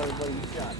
everybody you shot.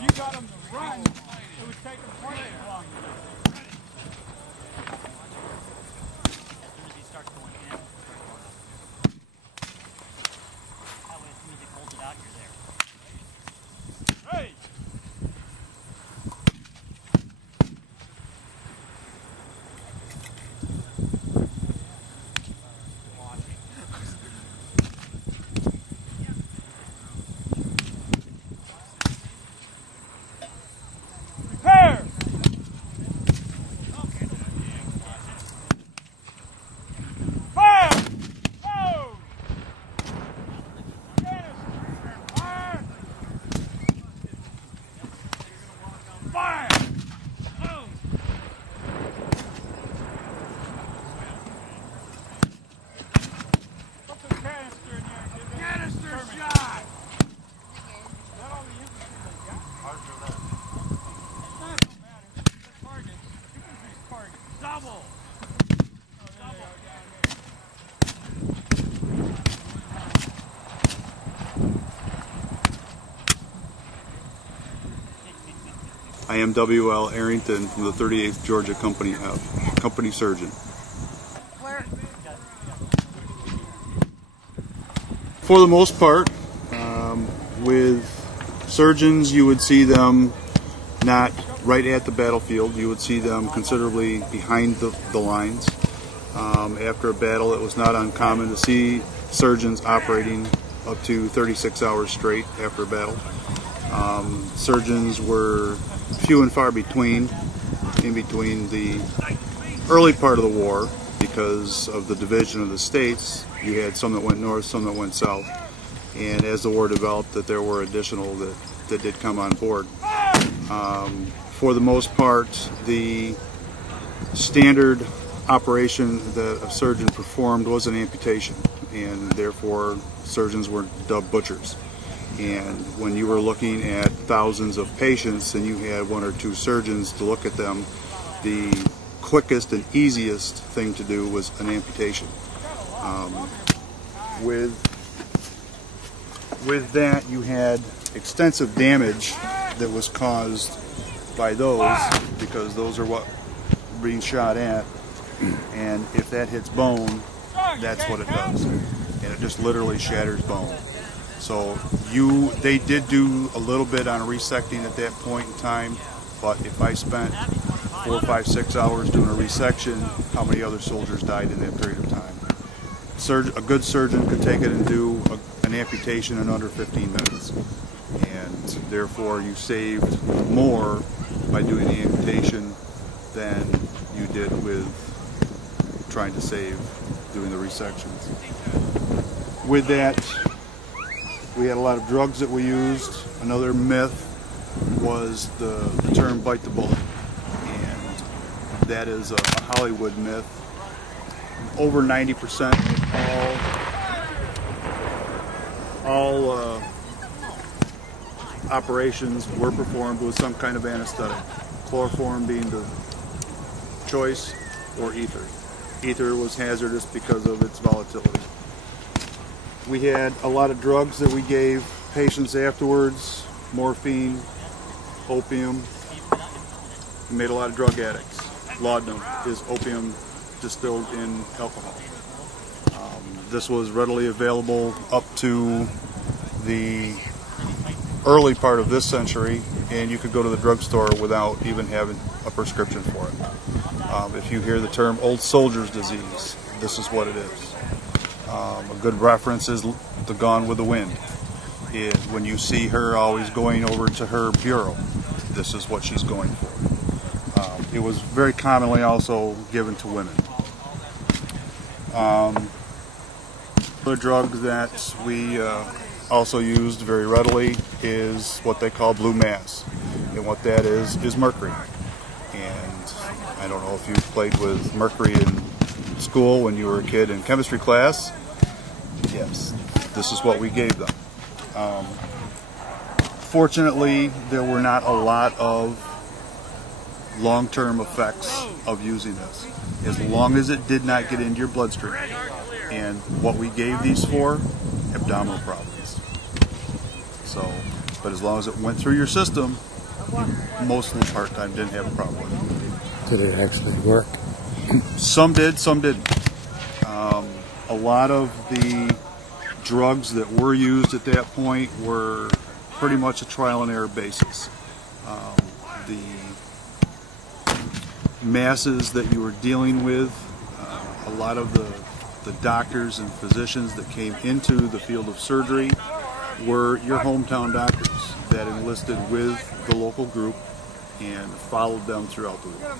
You got him to run, it would take him twice as long. As soon as he starts going in, that way as soon as he pulls it out, you're there. Hey! I am W.L. Arrington from the 38th Georgia Company Company Surgeon. For the most part, with surgeons, you would see them not right at the battlefield. You would see them considerably behind the lines. After a battle, it was not uncommon to see surgeons operating up to 36 hours straight after a battle. Surgeons were few and far between in between the early part of the war because of the division of the states. You had some that went north, some that went south, and as the war developed, that there were additional that did come on board. For the most part, the standard operation that a surgeon performed was an amputation, and therefore surgeons were dubbed butchers. And when you were looking at thousands of patients and you had one or two surgeons to look at them, the quickest and easiest thing to do was an amputation. With that, you had extensive damage that was caused by those, because those are what being shot at, and if that hits bone, that's what it does, and it just literally shatters bone. So they did do a little bit on resecting at that point in time, but if I spent 4, 5, 6 hours doing a resection, how many other soldiers died in that period of time? A good surgeon could take it and do an amputation in under 15 minutes, and therefore you saved more by doing the amputation than you did with trying to save doing the resections. With that, we had a lot of drugs that we used. Another myth was the term bite the bullet, and that is a Hollywood myth. Over 90% of all operations were performed with some kind of anesthetic, chloroform being the choice, or ether. Ether was hazardous because of its volatility. We had a lot of drugs that we gave patients afterwards, morphine, opium. We made a lot of drug addicts. Laudanum is opium distilled in alcohol. This was readily available up to the early part of this century, and you could go to the drugstore without even having a prescription for it. If you hear the term old soldier's disease, this is what it is. A good reference is the Gone with the Wind. When you see her always going over to her bureau, this is what she's going for. It was very commonly also given to women. The drug that we also used very readily is what they call blue mass, and what that is mercury. And I don't know if you played with mercury in school when you were a kid in chemistry class. Yes, this is what we gave them. Fortunately, there were not a lot of long-term effects of using this, as long as it did not get into your bloodstream. And what we gave these for, abdominal problems. So, but as long as it went through your system, you most of the part-time didn't have a problem with it. Did it actually work? Some did, some didn't. A lot of the drugs that were used at that point were pretty much a trial and error basis. The masses that you were dealing with, a lot of the doctors and physicians that came into the field of surgery were your hometown doctors that enlisted with the local group and followed them throughout the war.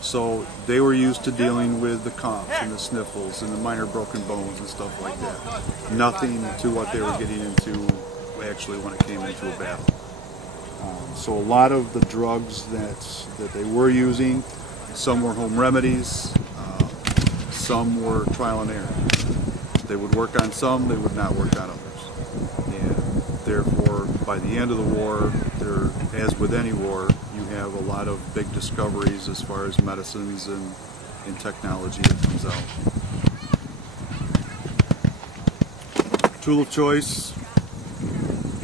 So they were used to dealing with the coughs and the sniffles and the minor broken bones and stuff like that. Nothing to what they were getting into actually when it came into a battle. So a lot of the drugs that they were using, some were home remedies, some were trial and error. They would work on some, they would not work on others. And therefore, by the end of the war, as with any war, you have a lot of big discoveries as far as medicines and technology that comes out. Tool of choice,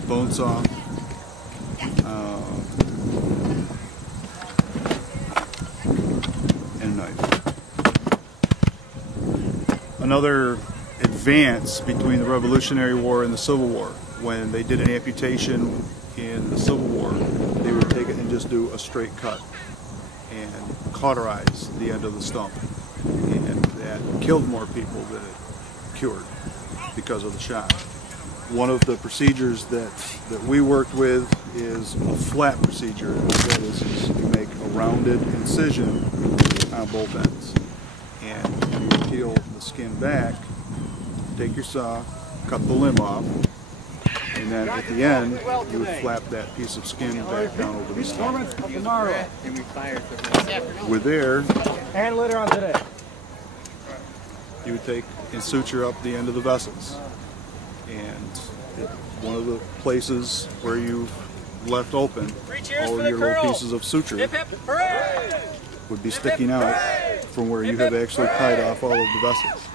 bone saw. And knife. Another advance between the Revolutionary War and the Civil War. When they did an amputation in the Civil War, they would take it and just do a straight cut and cauterize the end of the stump. And that killed more people than it cured because of the shock. One of the procedures that we worked with is a flat procedure. That is, you make a rounded incision on both ends. And you peel the skin back, take your saw, cut the limb off, and then at the end, you would flap that piece of skin back down over the stump. With there, and later on today, you would take and suture up the end of the vessels. And one of the places where you've left open, all of your little pieces of suture would be sticking out from where you have actually tied off all of the vessels.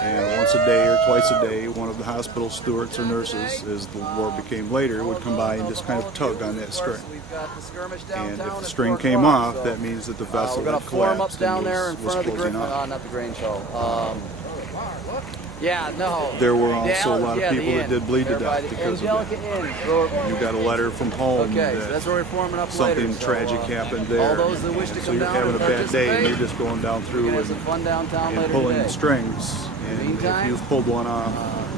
And once a day or twice a day, one of the hospital stewards or nurses, as the war became later, would come by and just kind of tug on that string. And if the string came off, that means that the vessel had collapsed and was closing off. not the grain show. Yeah, no. There were also a lot of people that did bleed to death because of it. You got a letter from home that something tragic happened there. So you're having a bad day and you're just going down through and pulling the strings. And if you've pulled one off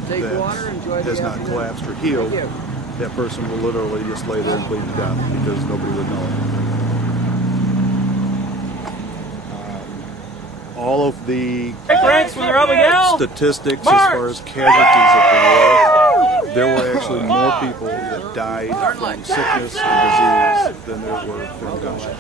that has not collapsed or healed, that person will literally just lay there and bleed to death because nobody would know. All of the statistics as far as casualties of the war, there were actually more people that died from sickness and disease than there were from gunshot.